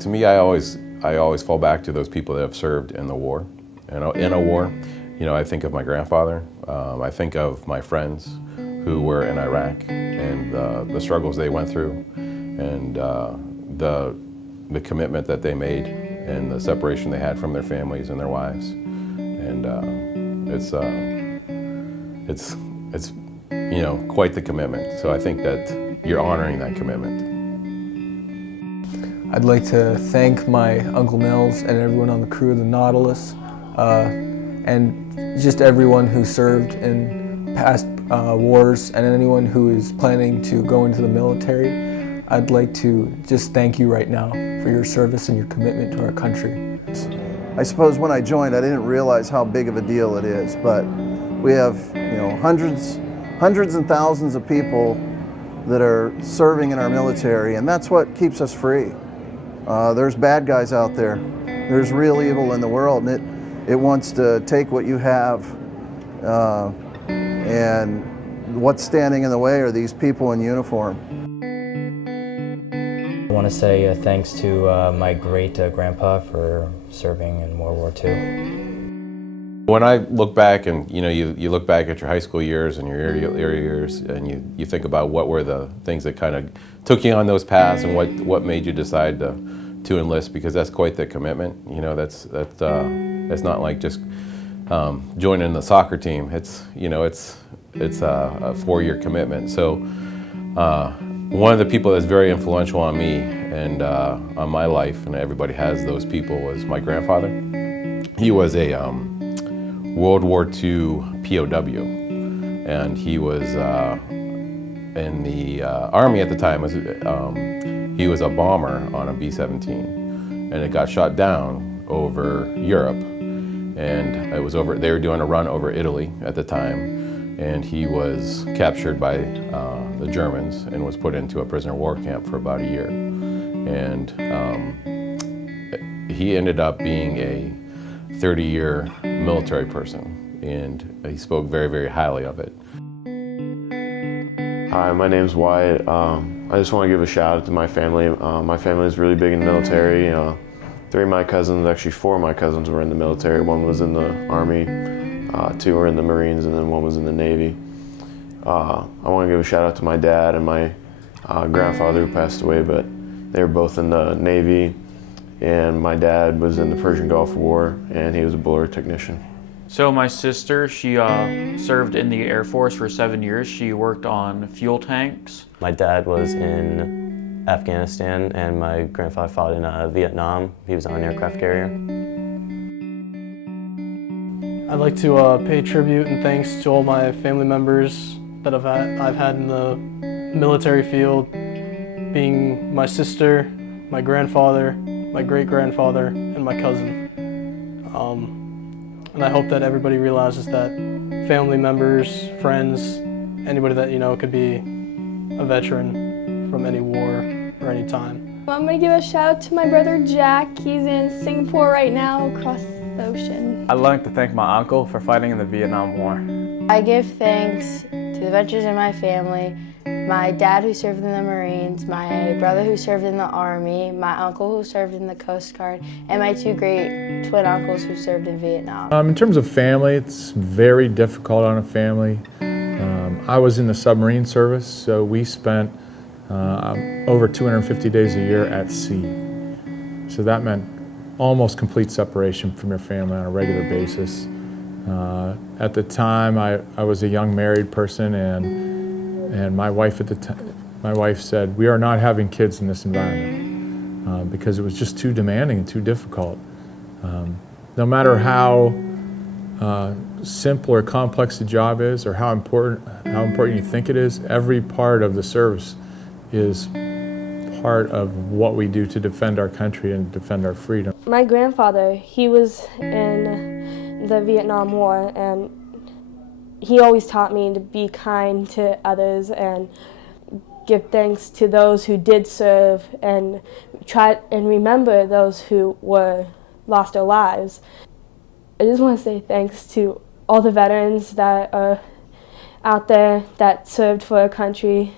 To me, I always fall back to those people that have served in the war. In a war, I think of my grandfather. I think of my friends who were in Iraq and the struggles they went through, and the commitment that they made, and the separation they had from their families and their wives. And it's quite the commitment. So I think that you're honoring that commitment. I'd like to thank my Uncle Nils and everyone on the crew of the Nautilus, and just everyone who served in past wars, and anyone who is planning to go into the military. I'd like to just thank you right now for your service and your commitment to our country. I suppose when I joined, I didn't realize how big of a deal it is, but we have hundreds and thousands of people that are serving in our military, and that's what keeps us free. There's bad guys out there. There's real evil in the world, and it wants to take what you have, and what's standing in the way are these people in uniform. I want to say thanks to my great-grandpa for serving in World War II. When I look back, and you look back at your high school years and your area years, and you think about what were the things that kind of took you on those paths, and what made you decide to enlist, because that's quite the commitment. That's not like just joining the soccer team. It's a 4-year commitment. So one of the people that's very influential on me and on my life, and everybody has those people, was my grandfather. He was a World War II POW, and he was in the Army at the time. He was a bomber on a B-17, and it got shot down over Europe, and it was over. They were doing a run over Italy at the time, and he was captured by the Germans and was put into a prisoner of war camp for about a year, and he ended up being a 30-year military person, and he spoke very, very highly of it. Hi, my name's Wyatt. I just want to give a shout out to my family. My family is really big in the military. 3 of my cousins, actually 4 of my cousins were in the military. 1 was in the Army, 2 were in the Marines, and then 1 was in the Navy. I want to give a shout out to my dad and my grandfather who passed away, but they were both in the Navy, and my dad was in the Persian Gulf War, and he was a boiler technician. So my sister, she served in the Air Force for 7 years. She worked on fuel tanks. My dad was in Afghanistan, and my grandfather fought in Vietnam. He was on an aircraft carrier. I'd like to pay tribute and thanks to all my family members that I've had in the military field, being my sister, my grandfather, my great-grandfather, and my cousin. And I hope that everybody realizes that family members, friends, anybody that could be a veteran from any war or any time. I'm going to give a shout out to my brother Jack. He's in Singapore right now, across the ocean. I'd like to thank my uncle for fighting in the Vietnam War. I give thanks to the veterans in my family, my dad who served in the Marines, my brother who served in the Army, my uncle who served in the Coast Guard, and my 2 great twin uncles who served in Vietnam. In terms of family, it's very difficult on a family. I was in the submarine service, so we spent over 250 days a year at sea. So that meant almost complete separation from your family on a regular basis. At the time, I was a young married person, and my wife said, "We are not having kids in this environment," because it was just too demanding and too difficult. No matter how simple or complex the job is, or how important you think it is, every part of the service is part of what we do to defend our country and defend our freedom. My grandfather, he was in the Vietnam War, and he always taught me to be kind to others and give thanks to those who did serve, and try and remember those who lost their lives. I just want to say thanks to all the veterans that are out there that served for our country.